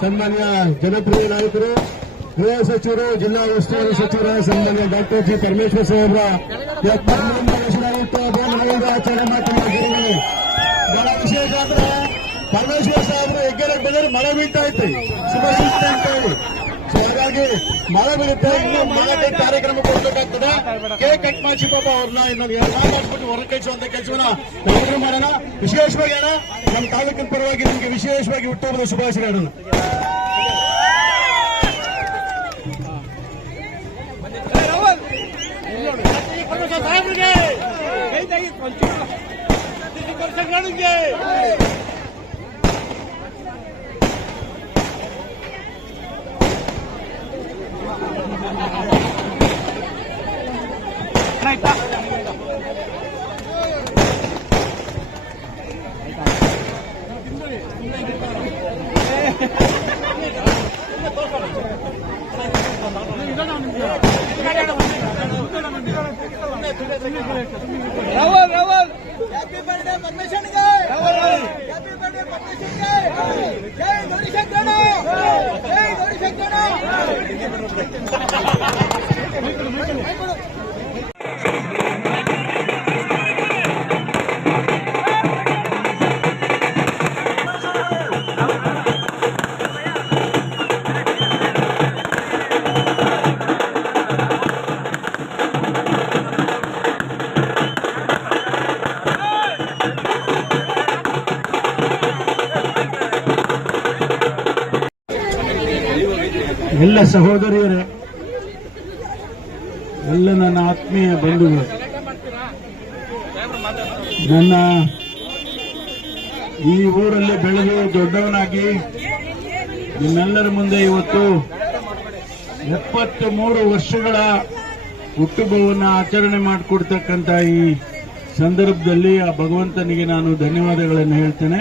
ಸನ್ಮಾನ್ಯ ಜನಪ್ರಿಯ ನಾಯಕರು, ಗೃಹ ಸಚಿವರು, ಜಿಲ್ಲಾ ಉಸ್ತುವಾರಿ ಸಚಿವರ ಸನ್ಮಾನ್ಯ ಡಾಕ್ಟರ್ ಜಿ ಪರಮೇಶ್ವರ್ ಸಾಹೇಬ್ರ ಆಚರಣೆ ಮಾಡ್ತಾರೆ. ವಿಶೇಷ ಅಂದ್ರೆ ಪರಮೇಶ್ವರ್ ಸಾಹೇಬ್ರು ಹೆಗ್ಗಡಕ್ಕೆ ಬಂದರೆ ಮಳೆ ಬೀಳ್ತಾ ಇತ್ತು, ಶುಭ ಸೂಚನೆ ಅಂತ ಹೇಳಿ. ಸೊ ಹಾಗಾಗಿ ಮಳೆ ಬೀಳುತ್ತೆ, ಇನ್ನು ಮಳೆ ಕಾರ್ಯಕ್ರಮ ಕೊಡ್ಬೇಕಾಗ್ತದೆ. ಕೇಕ್ ಕಟ್ ಮಾಡಿಸಿ ಪಾಪ ಅವ್ರನ್ನ ಇನ್ನೊಂದು ಮಾಡ್ಬಿಟ್ಟು ಹೊರ ಕಳಿಸುವಂತ ಕೆಲಸವನ್ನ ನಾವೆಲ್ಲರೂ ಮಾಡೋಣ. ವಿಶೇಷವಾಗಿ ನಮ್ಮ ತಾಲೂಕಿನ ಪರವಾಗಿ ನಿಮಗೆ ವಿಶೇಷವಾಗಿ ಹುಟ್ಟುಹಬ್ಬದ ಶುಭಾಶಯಗಳನ್ನ. Rawal, happy birthday permission guy. Happy birthday permission guy. Jai Gauri Shankara. Jai Gauri Shankara. ಎಲ್ಲ ಸಹೋದರಿಯರೇ, ಎಲ್ಲ ನನ್ನ ಆತ್ಮೀಯ ಬಂಧುಗಳು, ನನ್ನ ಈ ಊರಲ್ಲಿ ಬೆಳೆದು ದೊಡ್ಡವನಾಗಿ ನಿಮ್ಮೆಲ್ಲರ ಮುಂದೆ ಇವತ್ತು 73 ವರ್ಷಗಳ ಹುಟ್ಟುಹಬ್ಬವನ್ನು ಆಚರಣೆ ಮಾಡಿಕೊಡ್ತಕ್ಕಂಥ ಈ ಸಂದರ್ಭದಲ್ಲಿ ಆ ಭಗವಂತನಿಗೆ ನಾನು ಧನ್ಯವಾದಗಳನ್ನು ಹೇಳ್ತೇನೆ.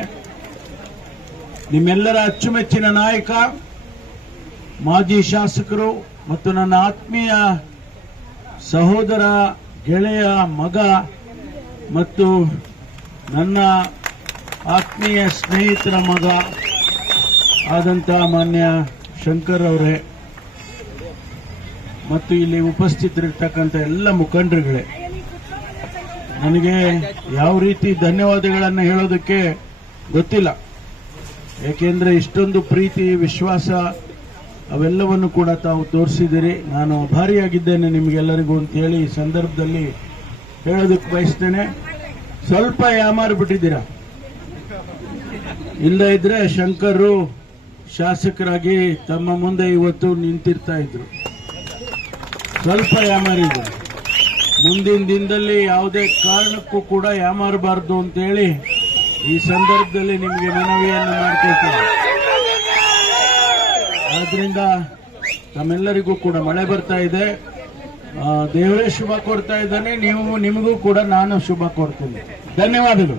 ನಿಮ್ಮೆಲ್ಲರ ಅಚ್ಚುಮೆಚ್ಚಿನ ನಾಯಕ, ಮಾಜಿ ಶಾಸಕರು ಮತ್ತು ನನ್ನ ಆತ್ಮೀಯ ಸಹೋದರ, ಗೆಳೆಯ, ಮಗ ಮತ್ತು ನನ್ನ ಆತ್ಮೀಯ ಸ್ನೇಹಿತರ ಮಗ ಆದಂಥ ಮಾನ್ಯ ಶಂಕರ್ ಅವರೇ ಮತ್ತು ಇಲ್ಲಿ ಉಪಸ್ಥಿತರಿರ್ತಕ್ಕಂಥ ಎಲ್ಲ ಮುಖಂಡರುಗಳೇ, ನನಗೆ ಯಾವ ರೀತಿ ಧನ್ಯವಾದಗಳನ್ನು ಹೇಳೋದಕ್ಕೆ ಗೊತ್ತಿಲ್ಲ. ಏಕೆಂದರೆ ಇಷ್ಟೊಂದು ಪ್ರೀತಿ, ವಿಶ್ವಾಸ ಅವೆಲ್ಲವನ್ನು ಕೂಡ ತಾವು ತೋರಿಸಿದಿರಿ. ನಾನು ಭಾರಿಯಾಗಿದ್ದೇನೆ ನಿಮಗೆಲ್ಲರಿಗೂ ಅಂತ ಹೇಳಿ ಈ ಸಂದರ್ಭದಲ್ಲಿ ಹೇಳೋದಕ್ಕೆ ಬಯಸ್ತೇನೆ. ಸ್ವಲ್ಪ ಯಾಮಾರು ಬಿಟ್ಟಿದ್ದೀರಾ, ಇಲ್ಲ ಇದ್ರೆ ಶಂಕರು ಶಾಸಕರಾಗಿ ತಮ್ಮ ಮುಂದೆ ಇವತ್ತು ನಿಂತಿರ್ತಾ ಇದ್ರು. ಸ್ವಲ್ಪ ಯಾಮಾರಿದ್ರು. ಮುಂದಿನ ದಿನದಲ್ಲಿ ಯಾವುದೇ ಕಾರಣಕ್ಕೂ ಕೂಡ ಯಾಮಾರಬಾರದು ಅಂತೇಳಿ ಈ ಸಂದರ್ಭದಲ್ಲಿ ನಿಮಗೆ ಮನವಿಯನ್ನು ಮಾಡ್ಕೊಳ್ತೇನೆ. ಆದ್ರಿಂದ ತಮ್ಮೆಲ್ಲರಿಗೂ ಕೂಡ ಮಳೆ ಬರ್ತಾ ಇದೆ, ದೇವರೇ ಶುಭ ಕೊಡ್ತಾ ಇದ್ದಾನೆ, ನಿಮಗೂ ಕೂಡ ನಾನು ಶುಭ ಕೊಡ್ತೇನೆ. ಧನ್ಯವಾದಗಳು.